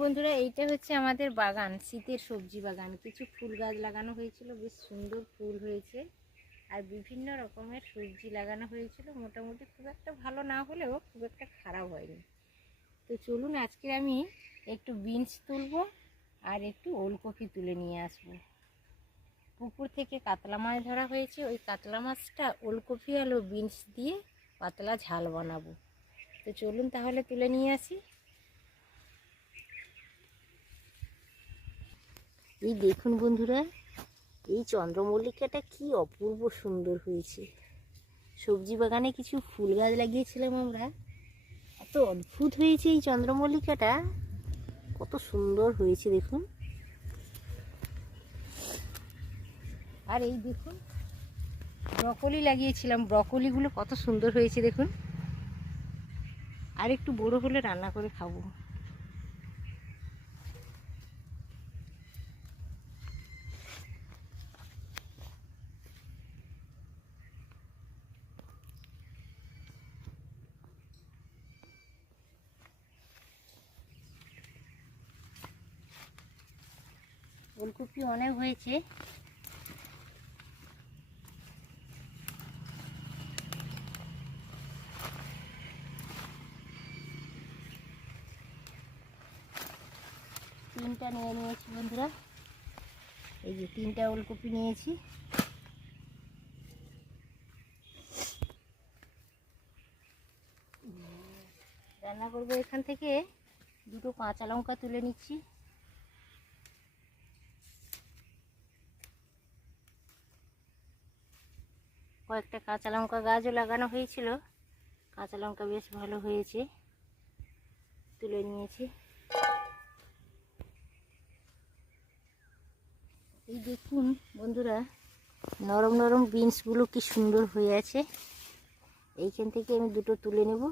বন্ধুরা, এইটা হচ্ছে আমাদের বাগান, শীতের সবজি বাগান। কিছু ফুল গাছ লাগানো হয়েছিল, বেশ সুন্দর ফুল হয়েছে। আর বিভিন্ন রকমের সবজি লাগানো হয়েছিল, মোটামুটি খুব একটা ভালো না হলেও খুব একটা খারাপ হয়নি। তো চলুন আজকে আমি একটু বিনস তুলবো আর একটু ওলকপি তুলে নিয়ে আসবো। পুকুর থেকে কাতলা মাছ ধরা হয়েছে, ওই কাতলা মাছটা ওলকপি আর বিনস দিয়ে পাতলা ঝাল বানাবো। তো চলুন তাহলে তুলে নিয়ে আসি। এই দেখুন বন্ধুরা, এই চন্দ্রমল্লিকাটা কি অপূর্ব সুন্দর হয়েছে। সবজি বাগানে কিছু ফুল গাছ লাগিয়েছিলাম আমরা, এত অদ্ভুত হয়েছে এই চন্দ্রমল্লিকাটা, কত সুন্দর হয়েছে দেখুন। আর এই দেখুন ব্রকলি লাগিয়েছিলাম, ব্রকলিগুলো কত সুন্দর হয়েছে দেখুন। আর একটু বড় হলে রান্না করে খাবো। ওলকপি অনেক হয়েছে। তিনটা নিয়ে নিয়েছি বন্ধুরা, এই যে তিনটা ওলকপি নিয়েছি। রান্না করবো এখান থেকে। দুটো কাঁচা লঙ্কা তুলে নিচ্ছি। কয়েকটা কাঁচা লঙ্কা গাছও লাগানো হয়েছিল, কাঁচা লঙ্কা বেশ ভালো হয়েছে, তুলে নিয়েছি। এই দেখুন বন্ধুরা, নরম নরম বিনসগুলো কি সুন্দর হয়ে আছে। এইখান থেকে আমি দুটো তুলে নেব।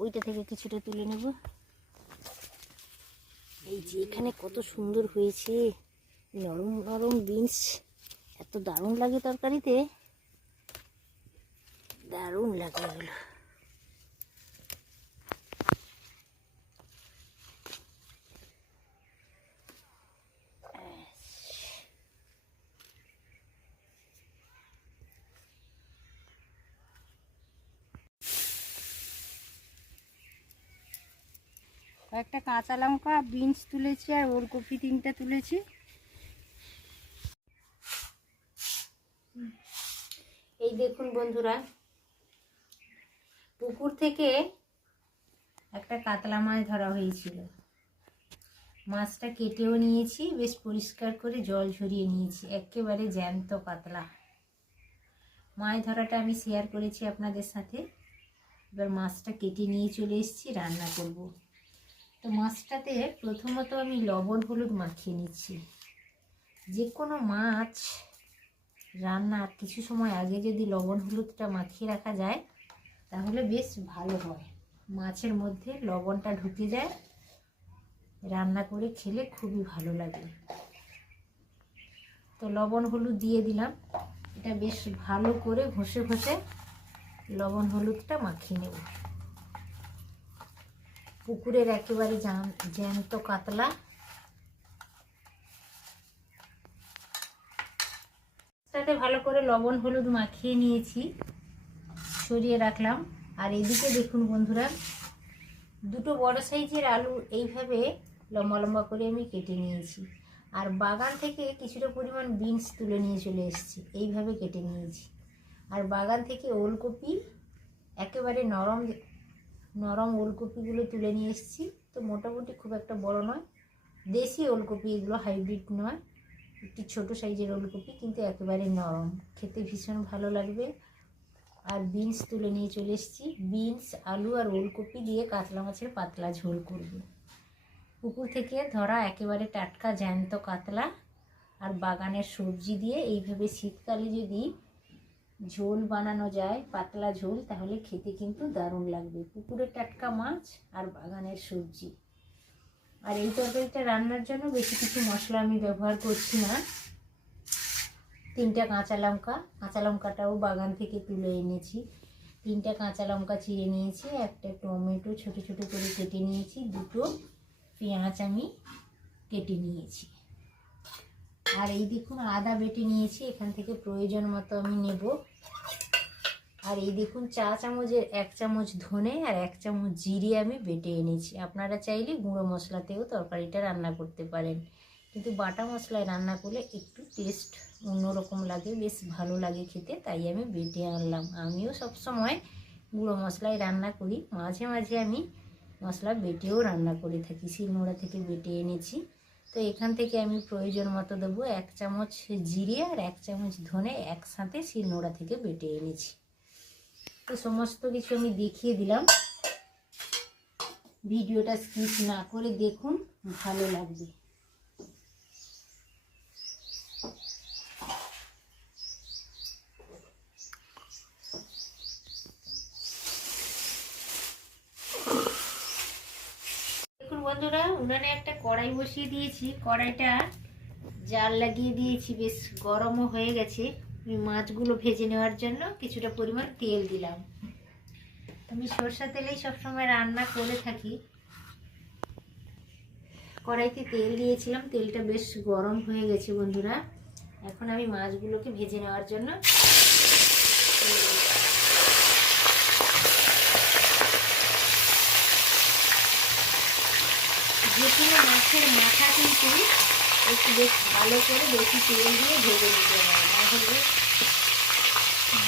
ওইটা থেকে কিছুটা তুলে নেব। এই যে এখানে কত সুন্দর হয়েছে নরম নরম বিনস, এত দারুণ লাগে তরকারিতে, দারুণ লাগে এগুলো। কয়েকটা কাঁচা লঙ্কা, বিনস তুলেছি, আর ওলকপি তিনটা তুলেছি। এই দেখুন বন্ধুরা, পুকুর থেকে একটা কাতলা মাছ ধরা হয়েছিল। মাছটা কেটেও নিয়েছি, বেশ পরিষ্কার করে জল ঝরিয়ে নিয়েছি, একেবারে জ্যান্ত কাতলা। মাছ ধরাটা আমি শেয়ার করেছি আপনাদের সাথে। এবার মাছটা কেটে নিয়ে চলে এসেছি, রান্না করব। তো মাছটাতে প্রথমত আমি লবণ হলুদ মাখিয়ে নিচ্ছি। যে কোনো মাছ রান্নার কিছু সময় আগে যদি লবণ হলুদটা মাখিয়ে রাখা যায় তাহলে বেশ ভালো হয়, মাছের মধ্যে লবণটা ঢুকে যায়, রান্না করে খেলে খুবই ভালো লাগে। তো লবণ হলুদ দিয়ে দিলাম, এটা বেশ ভালো করে ঘষে ঘষে লবণ হলুদটা মাখিয়ে নেব। পুকুরের একেবারে জ্যান্ত কাতলা। তাতে ভালো করে লবণ হলুদ মাখিয়ে নিয়েছি, সরিয়ে রাখলাম। আর এদিকে দেখুন বন্ধুরা, দুটো বড় সাইজের আলু এইভাবে লম্বা লম্বা করে আমি কেটে নিয়েছি। আর বাগান থেকে কিছুটা পরিমাণ বিনস তুলে নিয়ে চলে এসেছি, এইভাবে কেটে নিয়েছি। আর বাগান থেকে ওলকপি, একেবারে নরম নরম ওলকপিগুলো তুলে নিয়ে এসেছি। তো মোটামুটি খুব একটা বড় নয়, দেশি ওলকপি এগুলো, হাইব্রিড নয়, একটু ছোটো সাইজের ওলকপি, কিন্তু একেবারে নরম, খেতে ভীষণ ভালো লাগবে। আর বিনস তুলে নিয়ে চলে এসেছি। বিনস, আলু আর ওলকপি দিয়ে কাতলা মাছের পাতলা ঝোল করব। পুকুর থেকে ধরা একেবারে টাটকা জ্যান্ত কাতলা আর বাগানের সবজি দিয়ে এইভাবে শীতকালে যদি ঝোল বানানো যায়, পাতলা ঝোল, তাহলে খেতে কিন্তু দারুণ লাগবে। পুকুরের টাটকা মাছ আর বাগানের সবজি। আর এই তরকারিটা রান্নার জন্য বেশি কিছু মশলা আমি ব্যবহার করছি না। 3টা কাঁচা লঙ্কাটাও বাগান থেকে তুলে এনেছি। 3টা কাঁচা লঙ্কা চিড়ে নিয়েছি, একটা টমেটো ছোট ছোট করে কেটে নিয়েছি, 2টো পেঁয়াজ আমি কেটে নিয়েছি। আর এই দেখুন আদা বেটে নিয়েছি, এখান থেকে প্রয়োজন মতো আমি নেব। আর এই দেখুন চা চামচের 1 চামচ ধনে আর 1 চামচ জিরে আমি বেটে এনেছি। আপনারা চাইলে গুঁড়ো মশলাতেও তরকারিটা রান্না করতে পারেন, কিন্তু বাটা মশলায় রান্না করলে একটু টেস্ট অন্যরকম লাগে, বেশ ভালো লাগে খেতে, তাই আমি বেটে আনলাম। আমিও সবসময় গুঁড়ো মশলায় রান্না করি, মাঝে মাঝে আমি মশলা বেটেও রান্না করে থাকি। শিলনোড়া থেকে বেটে এনেছি। তো এখান থেকে আমি প্রয়োজন মতো দেবো 1 চামচ জিরে আর 1 চামচ ধনে একসাথে শিলনোড়া থেকে বেটে এনেছি। তো সমস্ত কিছু আমি দেখিয়ে দিলাম, ভিডিওটা স্কিপ না করে দেখুন, ভালো লাগবে। দেখুন বন্ধুরা, উনানে একটা কড়াই বসিয়ে দিয়েছি, কড়াইটা জাল লাগিয়ে দিয়েছি, বেশ গরমও হয়ে গেছে। মাছগুলো ভেজে নেওয়ার জন্য কিছুটা পরিমাণ তেল দিলাম। আমি সরষা তেলেই সবসময় রান্না করে থাকি। কড়াইতে তেল দিয়েছিলাম, তেলটা বেশ গরম হয়ে গেছে বন্ধুরা। এখন আমি মাছগুলোকে ভেজে নেওয়ার জন্য যে কোনো মাছের মাথা কিন্তু একটু বেশ ভালো করে বেশি তেল দিয়ে ভেজে নিতে হবে, নাহলে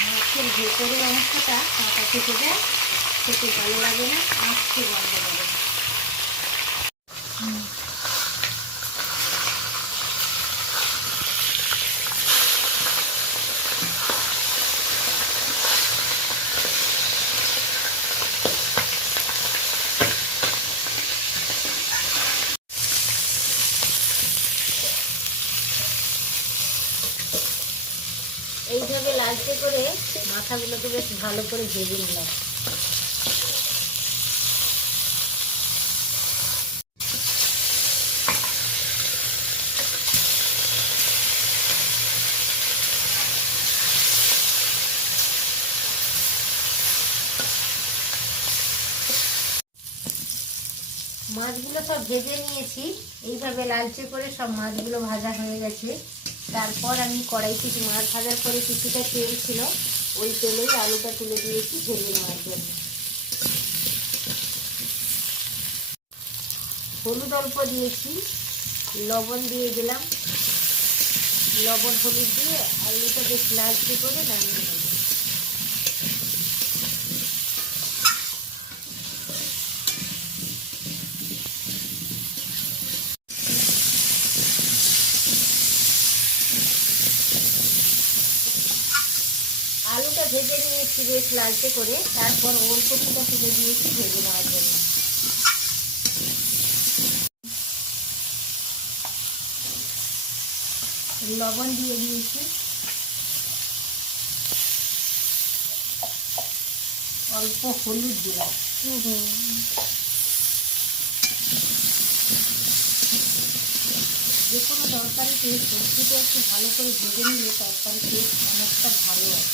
মাছের ভেতরের অংশটা কাঁচা থেকে যায়, খেতে ভালো লাগে না, আঁচকে গন্ধ করে। এইভাবে লালচে করে মাথাগুলোকে বেশ ভালো করে ভেজে নিলাম। মাছগুলো সব ভেজে নিয়েছি, এইভাবে লালচে করে সব মাছগুলো ভাজা হয়ে গেছে। তারপর আমি কড়াই থেকে মাছ ভাজার পরে কিছুটা তেল ছিল, ওই তেলেই আলুটা তুলে দিয়েছি ভেজে নেওয়ার জন্য। হলুদ অল্প দিয়েছি, লবণ দিয়ে দিলাম, লবণ হলুদ দিয়ে আলুটা বেশ লালচে করে নামিয়ে নেব। আলুটা ভেজে নিয়েছি বেশ লালচে করে, তারপর ওলকপিটা তুলে দিয়েছি ভেজে নেওয়ার জন্য। লবণ দিয়ে দিয়েছি, অল্প হলুদ দিলাম। যে কোনো তরকারিতে সবজিটা একটু ভালো করে ভেজে নিলে তরকারিতে অনেকটা ভালো হয়।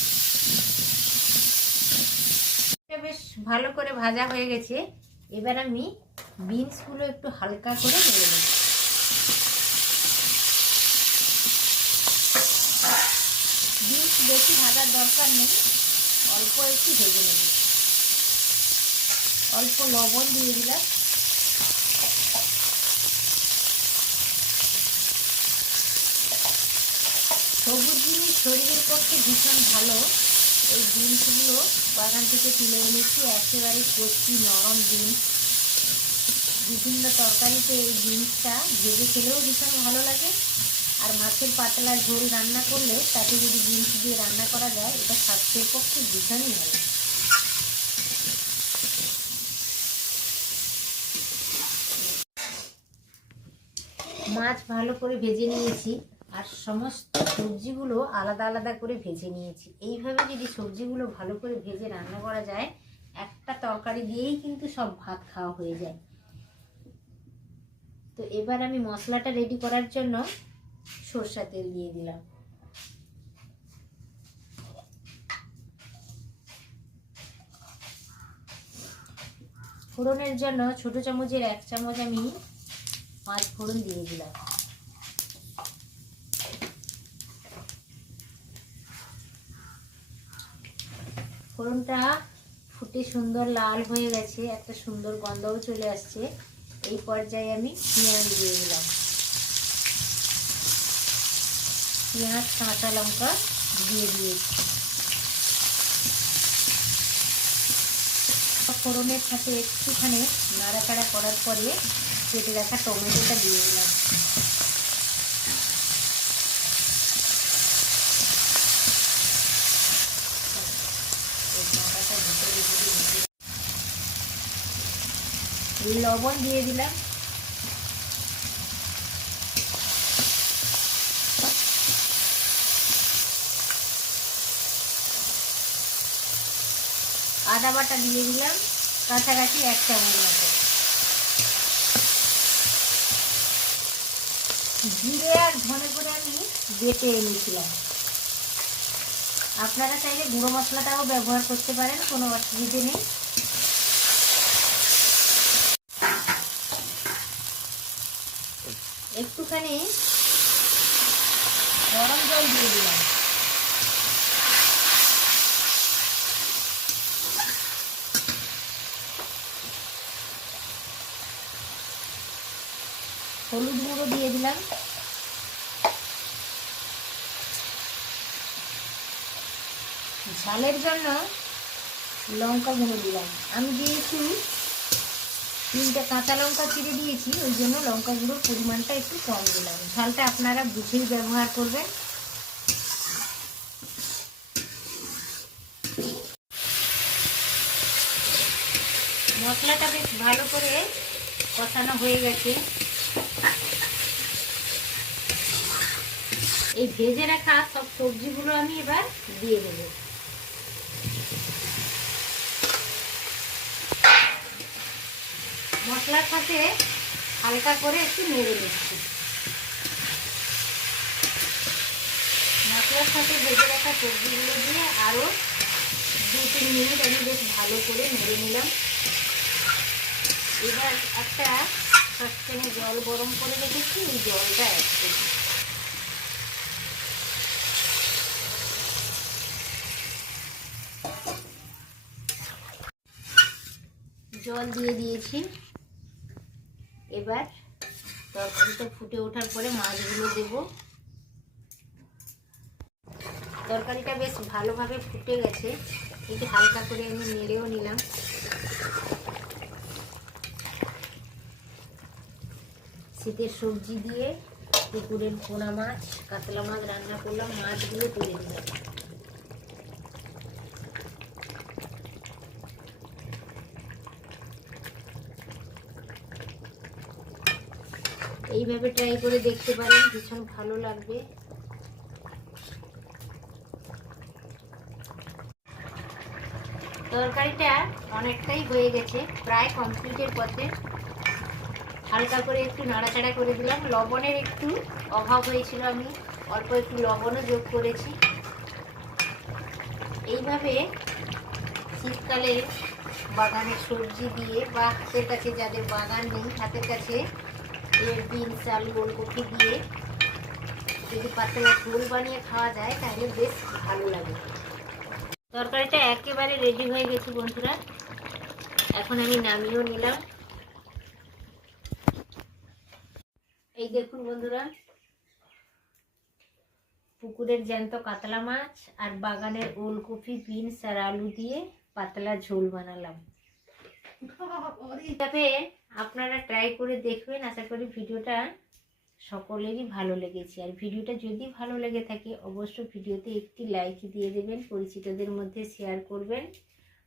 এটা বেশ ভালো করে ভাজা হয়ে গেছে। এবার আমি বিনসগুলো একটু হালকা করে নেড়ে নেব। বিনস বেশি ভাজার দরকার নেই, অল্প একটু ভেজে নেব। অল্প লবণ দিয়ে দিলাম। সবুজ জিনিস শরীরের পক্ষে ভীষণ ভালো। এই বিনসগুলো বাগান থেকে তুলে এনেছি, একেবারে কচি নরম বিনস। বিভিন্ন তরকারিতে এই বিনসটা ভেজে খেলেও ভীষণ ভালো লাগে, আর মাছের পাতলা ঝোল রান্না করলে তাতে যদি বিনস দিয়ে রান্না করা যায়, এটা স্বাস্থ্যের পক্ষে ভীষণই ভালো। মাছ ভালো করে ভেজে নিয়েছি, আর সমস্ত সবজিগুলো আলাদা আলাদা করে ভেজে নিয়েছি। এইভাবে যদি সবজিগুলো ভালো করে ভেজে রান্না করা যায়, একটা তরকারি দিয়েই কিন্তু সব ভাত খাওয়া হয়ে যায়। তো এবার আমি মশলাটা রেডি করার জন্য সরষা তেল দিয়ে দিলাম। ফোড়নের জন্য ছোট চামচের 1 চামচ আমি 5 ফোড়ন দিয়ে দিলাম। ফোড়নটা ফুটে সুন্দর লাল হয়ে গেছে, একটা সুন্দর গন্ধও চলে আসছে। এই পর্যায়ে আমি পেঁয়াজ দিয়ে দিলাম। পেঁয়াজ কাঁচা লঙ্কা দিয়ে দিয়েছি। ফোড়নের সাথে একটুখানি নাড়াচাড়া করার পরে কেটে রাখা টমেটোটা দিয়ে দিলাম। লবণ দিয়ে দিলাম। আদা বাটা দিয়ে দিলাম কাছাকাছি 1 চামচ মতো। জিরে আর ধনে করে আমি বেটে এনেছিলাম। আপনারা চাইলে গুঁড়ো মশলাটাও ব্যবহার করতে পারেন, কোনো অসুবিধে নেই। একটুখানি গরম জল দিয়ে দিলাম। হলুদ গুঁড়ো দিয়ে দিলাম। ঝালের জন্য লঙ্কা গুঁড়ো দিলাম। আমি যেহেতু 3টে কাঁচা লঙ্কা চিড়ে দিয়েছি, ওই জন্য লঙ্কা গুঁড়োর পরিমাণটা একটু কম দিলাম। ঝালটা আপনারা বুঝেই ব্যবহার করবেন। মশলাটা বেশ ভালো করে কষানো হয়ে গেছে। এই ভেজে রাখা সব সবজিগুলো আমি এবার দিয়ে দেবো। মশলার সাথে হালকা করে একটু নেড়ে নিচ্ছি। মশলার সাথে ভেজে রাখা সবজিগুলো দিয়ে আরও 2-3 মিনিট আমি বেশ ভালো করে নেড়ে নিলাম। এবার একটা সসপ্যানে জল গরম করে রেখেছি, এই জলটা অ্যাড করছি। জল দিয়ে দিয়েছি। এবার তরকারিটা ফুটে ওঠার পরে মাছগুলো দেব। তরকারিটা বেশ ভালোভাবে ফুটে গেছে, একটু হালকা করে আমি নেড়েও নিলাম। শীতের সবজি দিয়ে পুকুরের পোনা মাছ, কাতলা মাছ রান্না করলাম। মাছগুলো তুলে দিলাম। এইভাবে ট্রাই করে দেখতে পারেন, ভীষণ ভালো লাগবে। তরকারিটা অনেকটাই হয়ে গেছে, প্রায় কমপ্লিটের পথে। হালকা করে একটু নাড়াচাড়া করে দিলাম। লবণের একটু অভাব হয়েছিল, আমি অল্প একটু লবণও যোগ করেছি। এইভাবে শীতকালে বাগানের সবজি দিয়ে, বা হাতের কাছে যাদের বাগান নেই, হাতের কাছে বিনস, আলু, ওলকপি দিয়ে যদি পাতলা ঝোল বানিয়ে খাওয়া যায় তাহলে বেশ ভালো লাগে। তরকারিটা একেবারে রেডি হয়ে গেছে বন্ধুরা। এখন আমি নামিয়েও নিলাম। এই দেখুন বন্ধুরা, পুকুরের জ্যান্ত কাতলা মাছ আর বাগানের ওলকপি, বিনস আর আলু দিয়ে পাতলা ঝোল বানালাম। তবে আপনারা ট্রাই করে দেখবেন। আশা করি ভিডিওটা সকলেরই ভালো লেগেছে। আর ভিডিওটা যদি ভালো লেগে থাকে অবশ্যই ভিডিওতে একটি লাইক দিয়ে দেবেন, পরিচিতদের মধ্যে শেয়ার করবেন,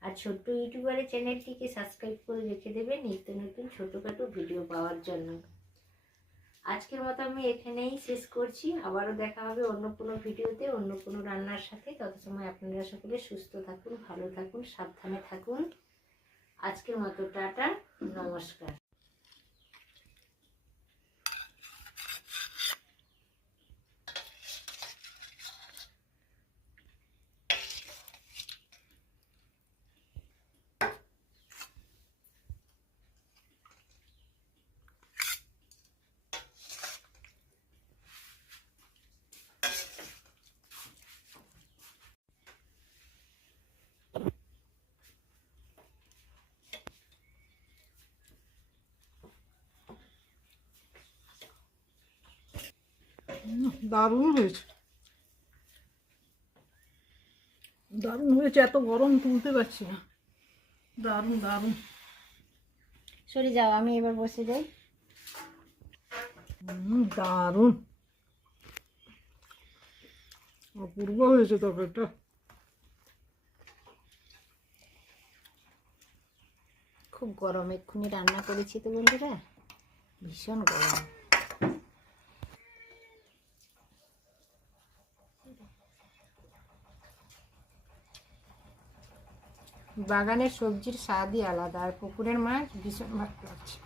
আর ছোট্ট ইউটিউবারের চ্যানেলটিকে সাবস্ক্রাইব করে রেখে দেবেন নিত্য নতুন ছোটোখাটো ভিডিও পাওয়ার জন্য। আজকের মতো আমি এখানেই শেষ করছি। আবারও দেখা হবে অন্য কোনো ভিডিওতে, অন্য কোনো রান্নার সাথে। তত সময় আপনারা সকলে সুস্থ থাকুন, ভালো থাকুন, সাবধানে থাকুন। আজকের মতো টাটা, নমস্কার। দারুণ হয়েছে, দারুণ হয়েছে। এত গরম তুলতে পারছি না, দারুণ দারুণ। সরে যাও, আমি এবার বসে যাই। দারুণ, অপূর্ব হয়েছে তরকারিটা। খুব গরম, এক্ষুনি রান্না করেছি তো বন্ধুরা, ভীষণ গরম। বাগানের সবজির স্বাদই আলাদা, আর পুকুরের মাছ ভীষণ ভালো লাগছে।